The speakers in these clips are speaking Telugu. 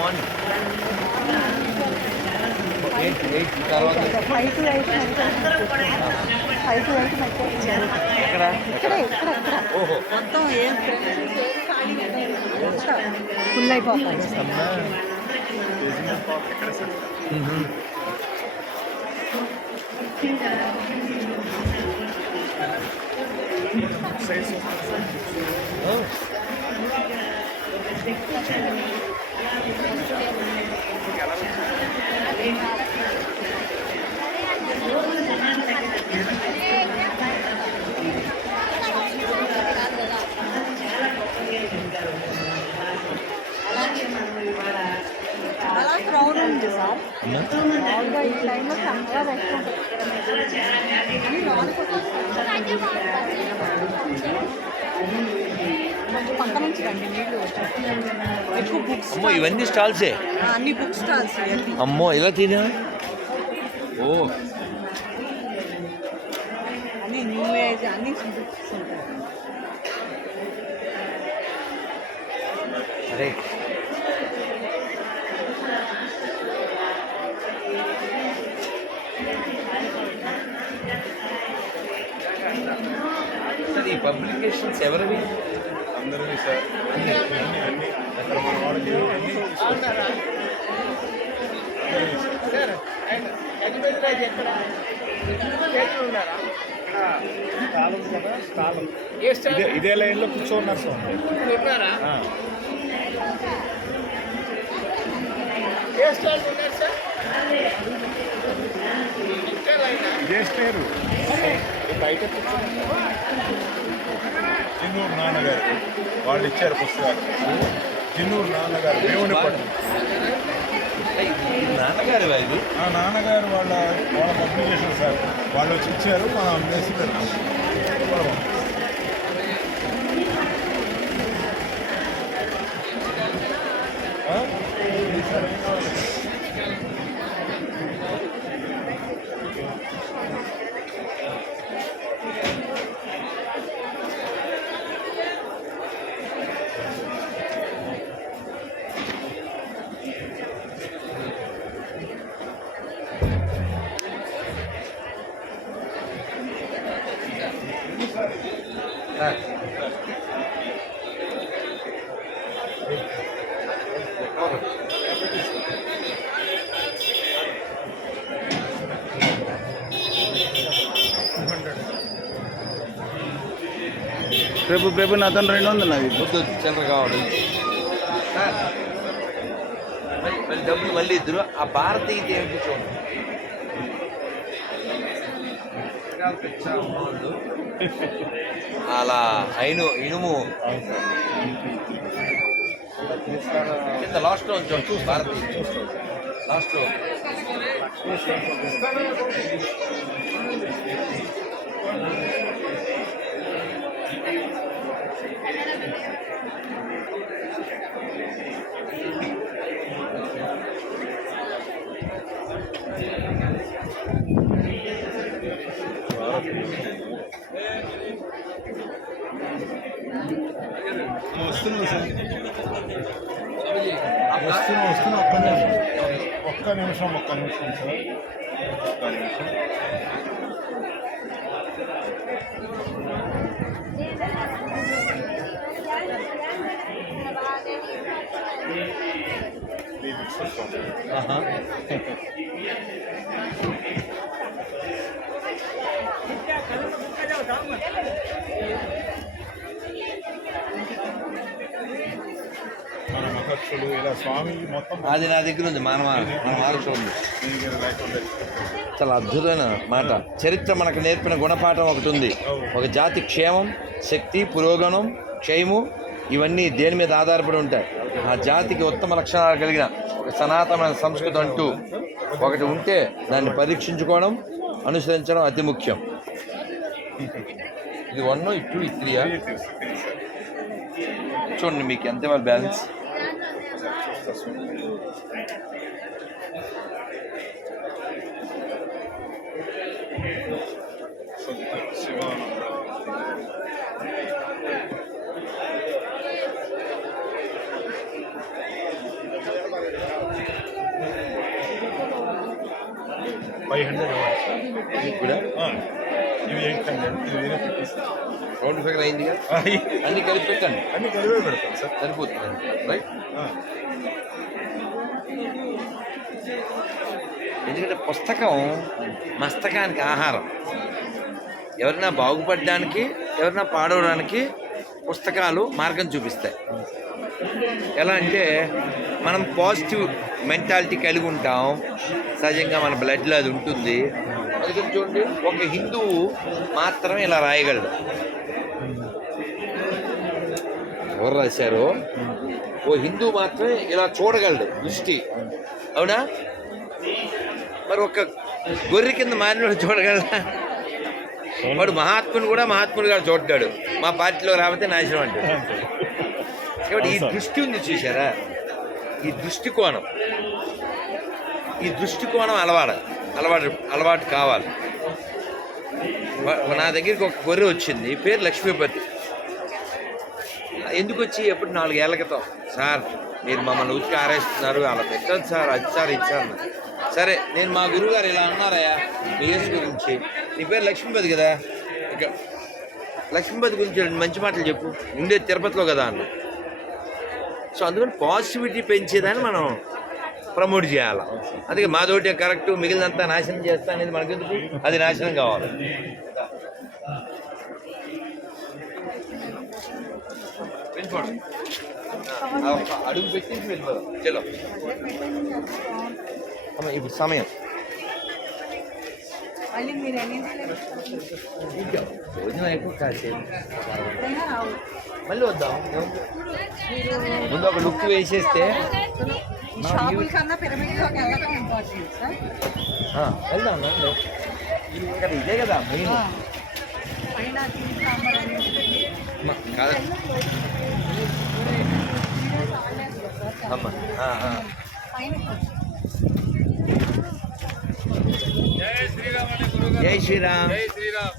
మార్నింగ్ ఎయిట్ ఎయిట్ తర్వాత five to eight five to eight ఎక్కడ? ఇక్కడ ఇక్కడ ఓహో. మొత్తం ఏం ఫుల్ అయిపోతాయి. చాలా క్రౌడ్ ఉంది సార్. మామూలుగా ఈ టైంలో చక్కగా పెట్టుకుంటారు పక్క నుంచి రండి నీళ్ళు ఎక్కువ అమ్మో ఇవన్నీ స్టాల్సే అన్ని బుక్ స్టాల్స్ ఇవన్నీ అమ్మో ఇలా తినా ఓ. అన్ని న్యూ ఏజ్ అన్ని బుక్స్ ఉంటాయి. అరే. సార్ ఈ పబ్లికేషన్స్ ఎవరివి? అందరినీ సార్ అన్ని అన్ని అన్ని అక్కడ మన వాళ్ళకి అన్ని ఇదే ఇదే లైన్లో కూర్చోన్నారు సార్. ఇదే స్టేరు. బయట కూర్చోన్నారు చిన్నూరు నాన్నగారు వాళ్ళు ఇచ్చారు పుస్తకాలు. చిన్నూరు నాన్నగారు దేవుని పట్టు. నాన్నగారు ఇది? ఆ నాన్నగారు వాళ్ళ వాళ్ళ పబ్లికేషన్ సార్. వాళ్ళు వచ్చి ఇచ్చారు మనం అమ్మేసి పెడతాం రేపు రేపు అతను రెండు వందలు అది వద్దు చిల్లర కావాలి. మళ్ళీ డబ్బులు మళ్ళీ ఇద్దరు. ఆ భారతీయ ఏమిటి చూడండి. అలా అయిను ఇనుము. కింద లాస్ట్లో ఉంచండి భారతీయ లాస్ట్లో వస్తున్నాం సార్ వస్తున్నా వస్తున్నా ఒక్క నిమిషం ఒక్క నిమిషం ఒక్క నిమిషం సార్ ఒక్క నిమిషం ఈ ఇలా స్వామి మొత్తం అది నా దగ్గర ఉంది మానవ మన మహర్షులు చాలా అద్భుతమైన మాట. చరిత్ర మనకు నేర్పిన గుణపాఠం ఒకటి ఉంది. ఒక జాతి క్షేమం శక్తి పురోగమనం క్షయము ఇవన్నీ దేని మీద ఆధారపడి ఉంటాయి? ఆ జాతికి ఉత్తమ లక్షణాలు కలిగిన ఒక సనాతనమైన సంస్కృతి అంటూ ఒకటి ఉంటే దాన్ని పరీక్షించుకోవడం అనుసరించడం అతి ముఖ్యం. ఇది వన్ ఇది టూ త్రీయా చూడండి మీకు ఎంత ఇవ్వాలి బ్యాలెన్స్ ఫైవ్ హండ్రెడ్ కూడా? ఇవి ఎయిట్ హండ్రెడ్ ఇది వేరే పెట్టిస్తాం రౌండ్ ఫిగర్ అయిందిగా? అన్ని కలిపి పెట్టండి. అన్ని కలిపే పెడతాం సార్. సరిపోతుంది. రైట్? ఎందుకంటే పుస్తకం మస్తకానికి ఆహారం. ఎవరైనా బాగుపడడానికి ఎవరైనా పాడవడానికి పుస్తకాలు మార్గం చూపిస్తాయి. ఎలా అంటే మనం పాజిటివ్ మెంటాలిటీ కలిగి ఉంటాం. సహజంగా మన బ్లడ్లో అది ఉంటుంది. అందుకని చూడండి ఒక హిందువు మాత్రమే ఇలా రాయగలడు. ఎవరు రాశారు? ఓ హిందువు మాత్రమే ఇలా చూడగలడు దృష్టి. అవునా? మరి ఒక గొర్రె కింద మారినోడు చూడగలరా వాడు మహాత్ముని కూడా మహాత్ముడిగా చూడ్డాడు. మా పార్టీలో రాకపోతే నాశనం అంటాడు. కాబట్టి ఈ దృష్టి ఉంది చూసారా ఈ దృష్టికోణం. ఈ దృష్టికోణం అలవాడ అలవాటు అలవాటు కావాలి. నా దగ్గరికి ఒక గొర్రె వచ్చింది పేరు లక్ష్మీపతి. ఎందుకు వచ్చి ఎప్పుడు నాలుగేళ్ళ క్రితం? సార్ మీరు మమ్మల్ని ఉతికి ఆరేస్తున్నారు అలా పెట్టదు సార్ అది సార్ ఇచ్చారు సరే నేను మా గురువు గారు ఇలా అన్నారయ్యా బిఎస్ గురించి. నీ పేరు లక్ష్మీపతి కదా? ఇక లక్ష్మీపతి గురించి మంచి మాటలు చెప్పు. ఉండేది తిరుపతిలో కదా అన్న. సో అందుకని పాజిటివిటీ పెంచేదాన్ని మనం. ప్రమోట్ చేయాలి? అందుకే మాతోటి కరెక్ట్ మిగిలినంతా నాశనం చేస్తా అనేది మనకెందుకు? అది నాశనం కావాలి. అడుగు పెట్టి వెళ్ళిపోదాం చలో ఇప్పుడు సమయం భోజనం అయిపో కాసేపు. మళ్ళీ వద్దాం. ముందు ఒక లుక్ వేసేస్తే షాపుల కన్నా పిరమిడ్లోకి వెళ్ళడం ఇంపార్టెంట్ సార్. వెళ్దాం రండి. ఇక్కడ ఇదే కదా మెయిన్. పైన కాదు. అమ్మ. పైన జై శ్రీరామ్ జై శ్రీరామ్.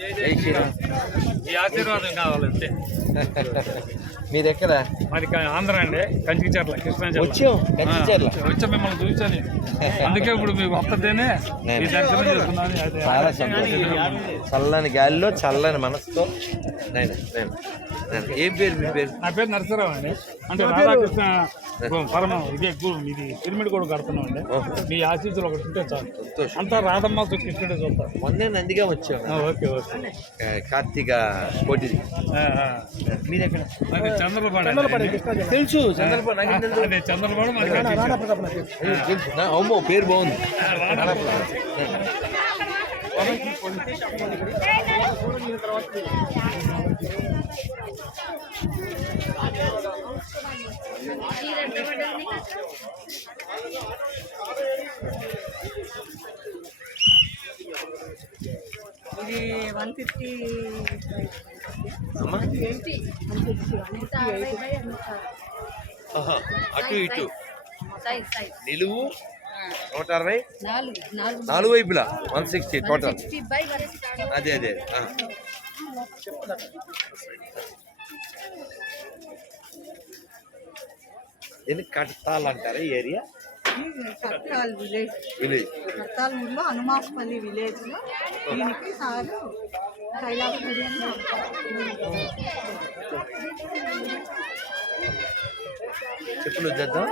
జై జై శ్రీరామ్. ఈ ఆశీర్వాదం కావాలంటే మీరు ఎక్కడ మరి ఆంధ్ర అండి కంచికిచర్ల కృష్ణా వచ్చాం కంచిచర్ల. మిమ్మల్ని చూసాను అందుకే ఇప్పుడు మీకు వస్తేనే మీ దర్శనం చేసుకున్నాను. అదే చాలా సంతోషం. చల్లని గాలిలో చల్లని మనసుతో. నేను నేను నేను. ఏం పేరు మీ పేరు? నా పేరు నరసరావు అండి. అంటే రాధాకృష్ణ పరమ ఇదే ఇది పిరమిడ్ కూడా కడుతున్నాం అండి. మీ ఆశీస్సులు ఒకటి ఉంటే చాలు. అంతా రాధమ్మ కృష్ణుడే చూస్తారు. మొన్నే నందిగా వచ్చాం. ఓకే కార్తీక కోటి. చంద్రబాబు తెలుసు అమ్మో పేరు బాగుంది. ఇది వన్ ఫిఫ్టీ అటు ఇటు. నిలువు నూట అరవై. నాలుగు వైపులా. వన్ సిక్స్టీ టోటల్ అదే అదే. దీన్ని కట్టాలు అంటారా ఈ ఏరియా? సత్కాల్ విలేజ్. సత్కాల్ ఊర్లో హనుమాస్పల్లి విలేజ్లో దీనికి సారు కైలాస బిర్యానీ చెప్పులు చేద్దాం.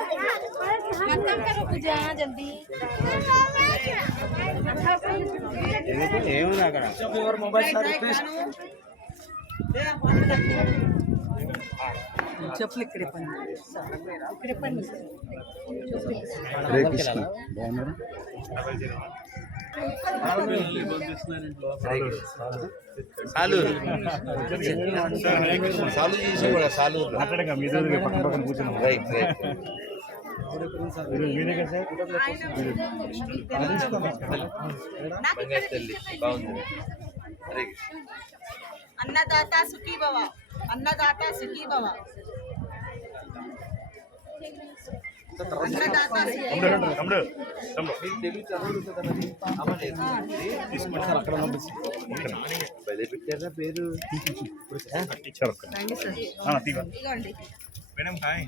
అక్కడ? మొబైల్ చెప్పులు ఇక్కడే ఇక్కడే హరే కృష్ణ. బాగున్నారు? సాలూరు సాలు. చూసి కూడా సాలూరు రైట్ రైట్. బంగారు తల్లి బాగుంది. హరే కృష్ణ. అన్నదాత సుఖీ భవ అన్నదాత సుఖీ భవ అన్నదాత సుఖీ భవ. మీరు తెలుగు చదవగలుగుతారన్నది అమ్మ నేర్పించింది. భలే పెట్టారా పేరు మేడం హాయ్.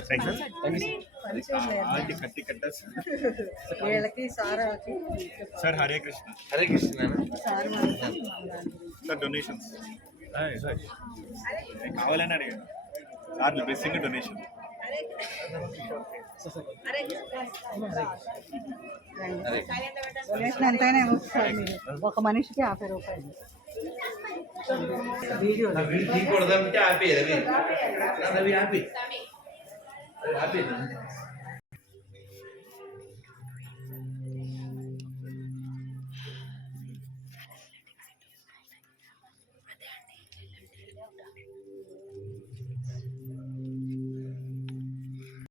కట్టి కట్టేసి వీళ్ళకి సారాకి sir Hare Krishna. Hare Krishna sir donations కావాలని అడిగాను. సార్ బ్లెస్సింగ్ డొనేషన్ డొనేషన్ ఎంతైనా ఒక మనిషికి యాభై రూపాయలు. వీడియో. తీయకూడదంటే ఆపేది రవి. రవి ఆపి రవి ఆపి